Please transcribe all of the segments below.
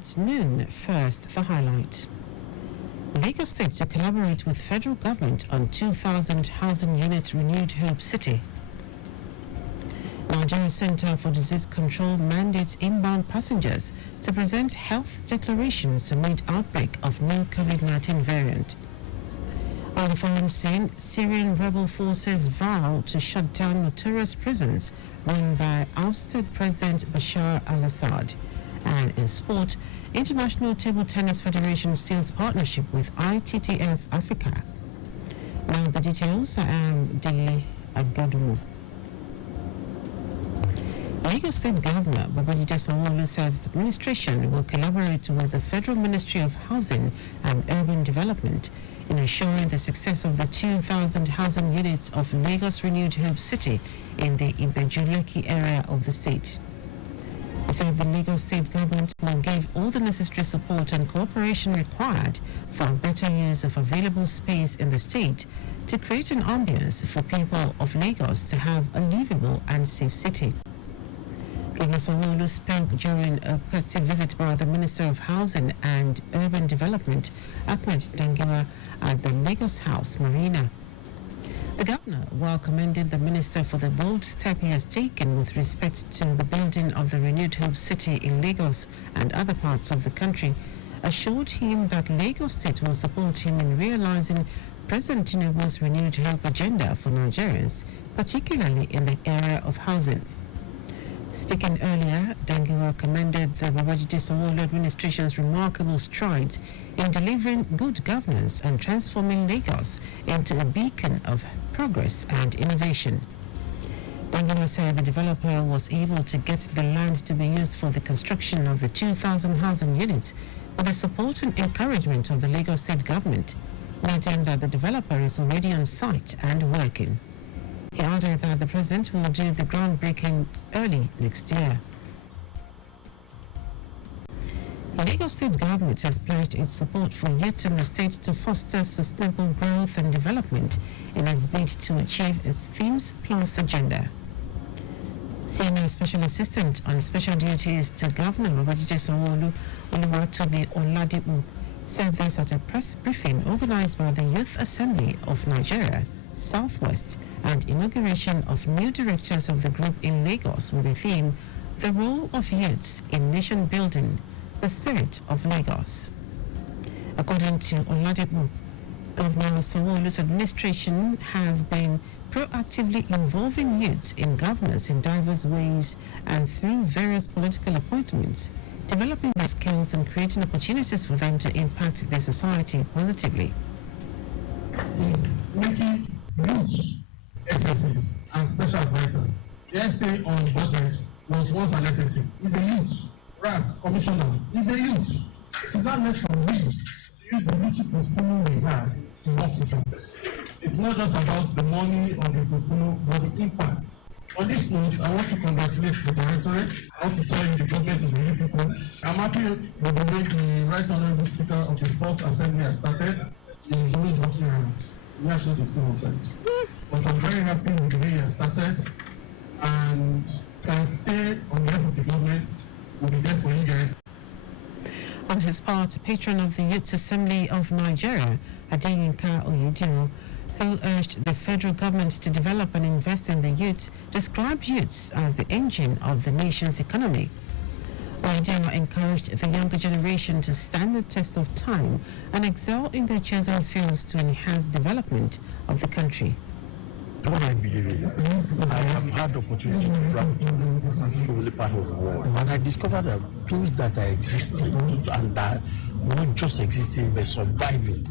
It's noon. First, the highlight. Lagos State to collaborate with federal government on 2,000 housing units renewed Hope City. Nigeria Center for Disease Control mandates inbound passengers to present health declarations amid outbreak of new COVID-19 variant. On the foreign scene, Syrian rebel forces vow to shut down notorious prisons run by ousted President Bashar al-Assad. And in sport, International Table Tennis Federation seals partnership with ITTF Africa. Now the details. I am Dele Agadumo. Lagos State Governor Dele says the administration will collaborate with the Federal Ministry of Housing and Urban Development in ensuring the success of the 2,000 housing units of Lagos Renewed Hope City in the Ibeju-Lekki area of the state. He said the Lagos State government will give all the necessary support and cooperation required for better use of available space in the state to create an ambience for people of Lagos to have a livable and safe city. Governor Sanwo-Olu spoke during a courtesy visit by the Minister of Housing and Urban Development, Ahmed Dangiwa, at the Lagos House Marina. The governor, while commending the minister for the bold step he has taken with respect to the building of the renewed Hope City in Lagos and other parts of the country, assured him that Lagos State will support him in realizing President Tinubu's renewed hope agenda for Nigerians, particularly in the area of housing. Speaking earlier, Dangiwa commended the Babajide Sanwo-Olu administration's remarkable strides in delivering good governance and transforming Lagos into a beacon of progress and innovation. Dangiwa said the developer was able to get the land to be used for the construction of the 2,000 housing units with the support and encouragement of the Lagos State government, noting that the developer is already on site and working. He added that the president will do the groundbreaking early next year. The Lagos State government has pledged its support for youth in the state to foster sustainable growth and development in its bid to achieve its Themes Plus agenda. Senior Special Assistant on Special Duties to Governor Babajide Sanwo-Olu, Oluwatobi Oladipo, said this at a press briefing organized by the Youth Assembly of Nigeria, Southwest, and inauguration of new directors of the group in Lagos with the theme, The Role of Youths in Nation Building, the Spirit of Lagos. According to Oladipo, Governor Sanwo-Olu's administration has been proactively involving youths in governance in diverse ways and through various political appointments, developing their skills and creating opportunities for them to impact their society positively. Making youth SSCs and special advisors. The essay on budget was once an SSC. He's a youth. RAB commissioner is a youth. It's not meant for we to use the little portfolio we have to work with them. It's not just about the money or the portfolio, but the impact. On this note, I want to congratulate the directorate. I want to tell you the government is really people. I'm happy with the way the Right Honourable Speaker of the 4th Assembly has started. He's always working around. We actually still on site. But I'm very happy with the way he has started, and can say on behalf of the government, we'll be there for you guys. On his part, patron of the Youth Assembly of Nigeria, Adeyinka Oyedimo, who urged the federal government to develop and invest in the youth, described youths as the engine of the nation's economy. Oyedimo encouraged the younger generation to stand the test of time and excel in their chosen fields to enhance development of the country. What I believe in, I have had the opportunity to travel to so many parts of the world, and I discovered that those that are existing and that not just existing but surviving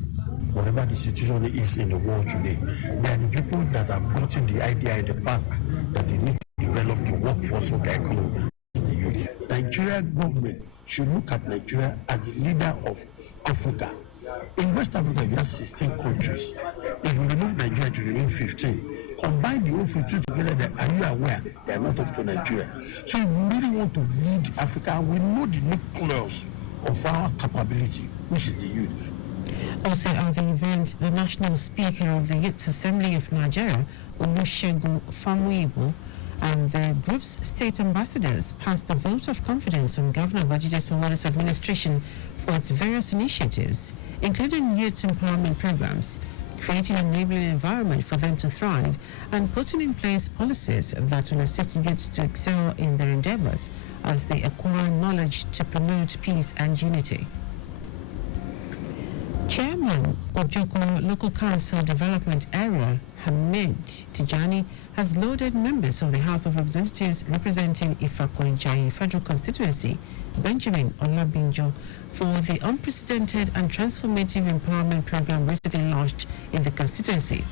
whatever the situation is in the world today, they are the people that have gotten the idea in the past that they need to develop the workforce of the economy. The youth. Nigeria government should look at Nigeria as the leader of Africa. In West Africa, you have 16 countries. If you remove Nigeria to remove 15, combine the whole 15 together, are you aware they are not up to Nigeria? So if we really want to lead Africa, we know the nucleus of our capability, which is the youth. Also at the event, the National Speaker of the Youth Assembly of Nigeria, Olusegun Famuyibo, And the group's state ambassadors passed a vote of confidence on Governor Babajide Sanwo-Olu's administration for its various initiatives, including youth empowerment programs, creating an enabling environment for them to thrive, and putting in place policies that will assist youths to excel in their endeavors as they acquire knowledge to promote peace and unity. Chairman of Ojoko Local Council Development Area, Hamid Tijani, has lauded members of the House of Representatives representing Ifako-Ijayi Federal Constituency, Benjamin Olabinjo, for the unprecedented and transformative empowerment program recently launched in the constituency.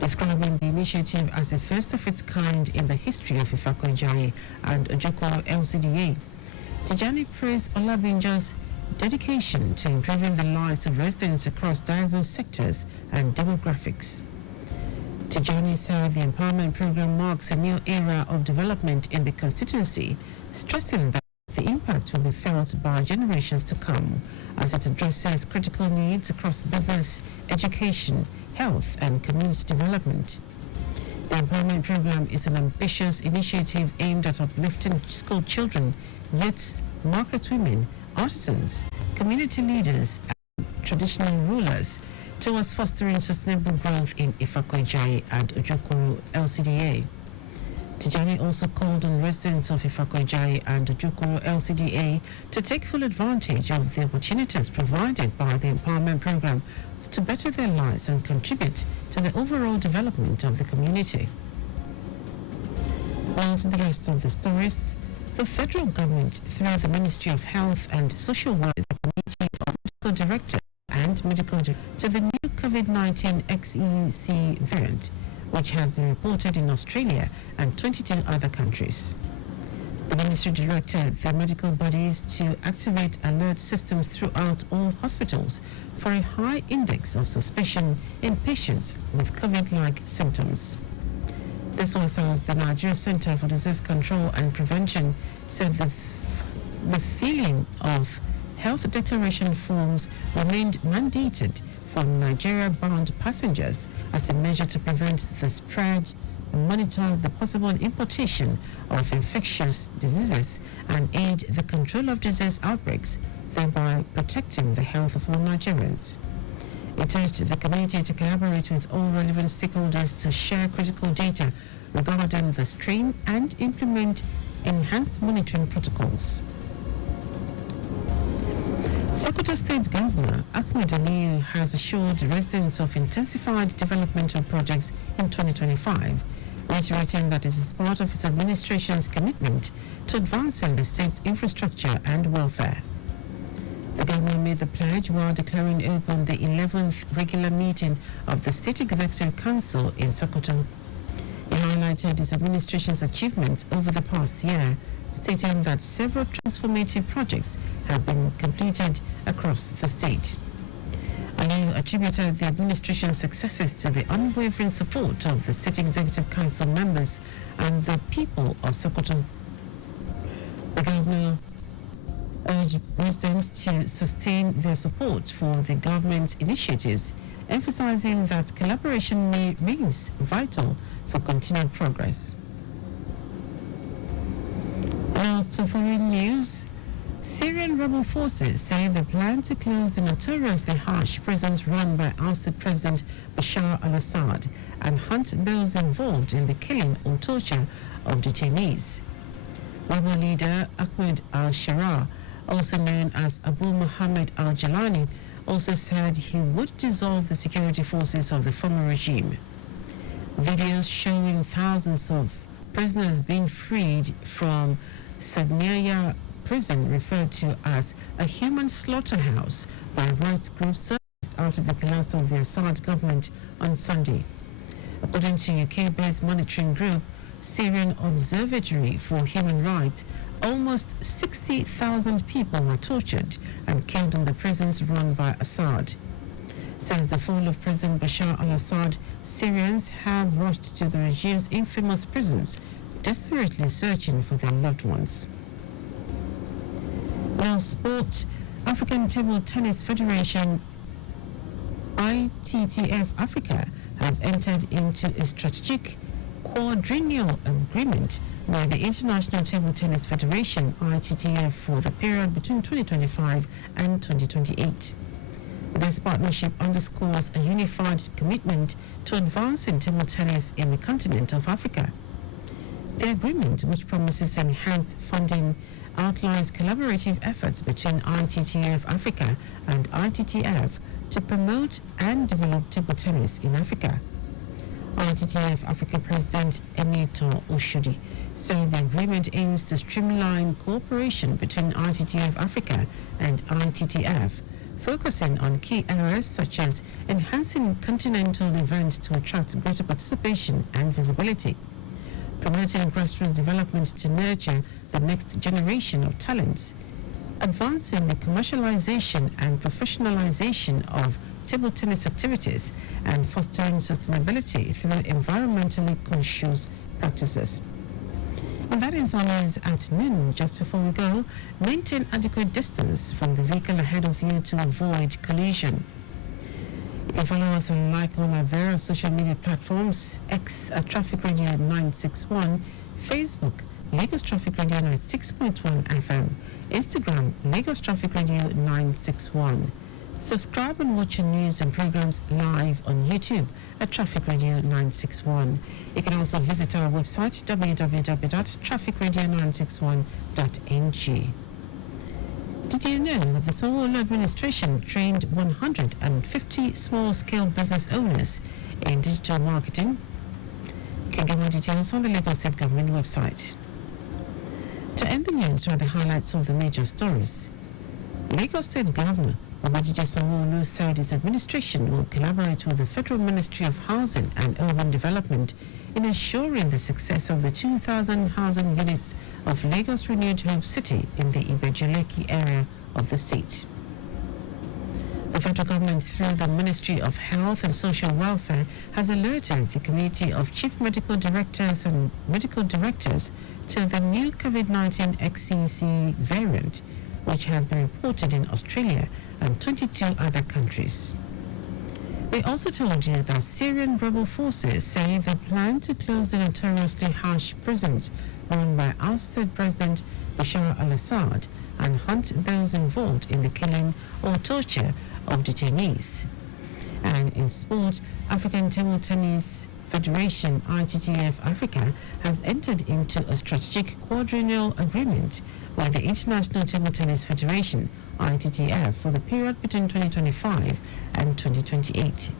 Describing the initiative as the first of its kind in the history of Ifako-Ijayi and Ojoko LCDA, Tijani praised Olabinjo's dedication to improving the lives of residents across diverse sectors and demographics. Tijani said the empowerment program marks a new era of development in the constituency, stressing that the impact will be felt by generations to come as it addresses critical needs across business, education, health, and community development. The empowerment program is an ambitious initiative aimed at uplifting school children, youths, market women, artisans, community leaders, and traditional rulers towards fostering sustainable growth in Ifako-Ijayi and Ojoko LCDA. Tijani also called on residents of Ifako-Ijayi and Ojoko LCDA to take full advantage of the opportunities provided by the empowerment program to better their lives and contribute to the overall development of the community. On to the rest of the stories. The federal government, through the Ministry of Health and Social Welfare, the Committee of Medical Director and Medical Director to the new COVID-19 XEC variant, which has been reported in Australia and 22 other countries. The ministry directed the medical bodies to activate alert systems throughout all hospitals for a high index of suspicion in patients with COVID-like symptoms. This was as the Nigeria Center for Disease Control and Prevention said the filling of health declaration forms remained mandated for Nigeria-bound passengers as a measure to prevent the spread and monitor the possible importation of infectious diseases and aid the control of disease outbreaks, thereby protecting the health of all Nigerians. It urged the community to collaborate with all relevant stakeholders to share critical data regarding the strain and implement enhanced monitoring protocols. Sokoto State Governor Ahmed Aliyu has assured residents of intensified developmental projects in 2025, reiterating that it is part of his administration's commitment to advancing the state's infrastructure and welfare. The governor made the pledge while declaring open the 11th regular meeting of the State Executive Council in Sokoto. He highlighted his administration's achievements over the past year, stating that several transformative projects have been completed across the state. Aliyu attributed the administration's successes to the unwavering support of the State Executive Council members and the people of Sokoto. The governor urged residents to sustain their support for the government's initiatives, emphasizing that collaboration remains vital for continued progress. Now to foreign news. Syrian rebel forces say they plan to close the notoriously harsh prisons run by ousted President Bashar al-Assad and hunt those involved in the killing or torture of detainees. Rebel leader Ahmed al-Sharaa, also known as Abu Muhammad al-Jalani, also said he would dissolve the security forces of the former regime. Videos showing thousands of prisoners being freed from Sadnaya prison, referred to as a human slaughterhouse by rights groups, surfaced after the collapse of the Assad government on Sunday. According to UK-based monitoring group Syrian Observatory for Human Rights, almost 60,000 people were tortured and killed in the prisons run by Assad. Since the fall of President Bashar al-Assad, Syrians have rushed to the regime's infamous prisons, desperately searching for their loved ones. Now, sport. African Table Tennis Federation, ITTF Africa, has entered into a strategic quadrennial agreement with the International Table Tennis Federation (ITTF) for the period between 2025 and 2028. This partnership underscores a unified commitment to advancing table tennis in the continent of Africa. The agreement, which promises enhanced funding, outlines collaborative efforts between ITTF Africa and ITTF to promote and develop table tennis in Africa. ITTF Africa President Emito Oshodi said the agreement aims to streamline cooperation between ITTF Africa and ITTF, focusing on key areas such as enhancing continental events to attract greater participation and visibility, promoting grassroots development to nurture the next generation of talents, advancing the commercialization and professionalization of table tennis activities, and fostering sustainability through environmentally conscious practices. And that is always at noon. Just before we go, maintain adequate distance from the vehicle ahead of you to avoid collision. You can follow us and like all our various social media platforms: X at Traffic Radio 961, Facebook Lagos Traffic Radio 96.1 FM, Instagram Lagos Traffic Radio 961. Subscribe and watch your news and programs live on YouTube at Traffic Radio 961. You can also visit our website www.trafficradio961.ng. Did you know that the Sanwo-Olu administration trained 150 small-scale business owners in digital marketing? You can get more details on the Lagos State Government website. To end the news, try the highlights of the major stories. Lagos State Governor Babajide Sanwo-Olu said his administration will collaborate with the Federal Ministry of Housing and Urban Development in ensuring the success of the 2,000 housing units of Lagos Renewed Hope City in the Ibeju-Lekki area of the state. The federal government, through the Ministry of Health and Social Welfare, has alerted the Committee of Chief Medical Directors and Medical Directors to the new COVID-19 XCC variant, which has been reported in Australia and 22 other countries. We also told you that Syrian rebel forces say they plan to close the notoriously harsh prisons run by ousted President Bashar al-Assad and hunt those involved in the killing or torture of detainees. And in sport, African Table Tennis Federation ITTF Africa has entered into a strategic quadrennial agreement with the International Table Tennis Federation ITTF for the period between 2025 and 2028.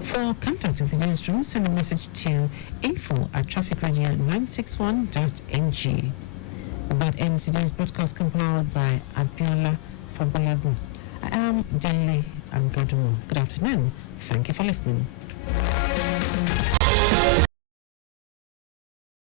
For contact with the newsroom, send a message to info@trafficradio961.ng. That ends today's broadcast compiled by Abiola Fabulagu. I am Dele Agadumo. Good afternoon. Thank you for listening.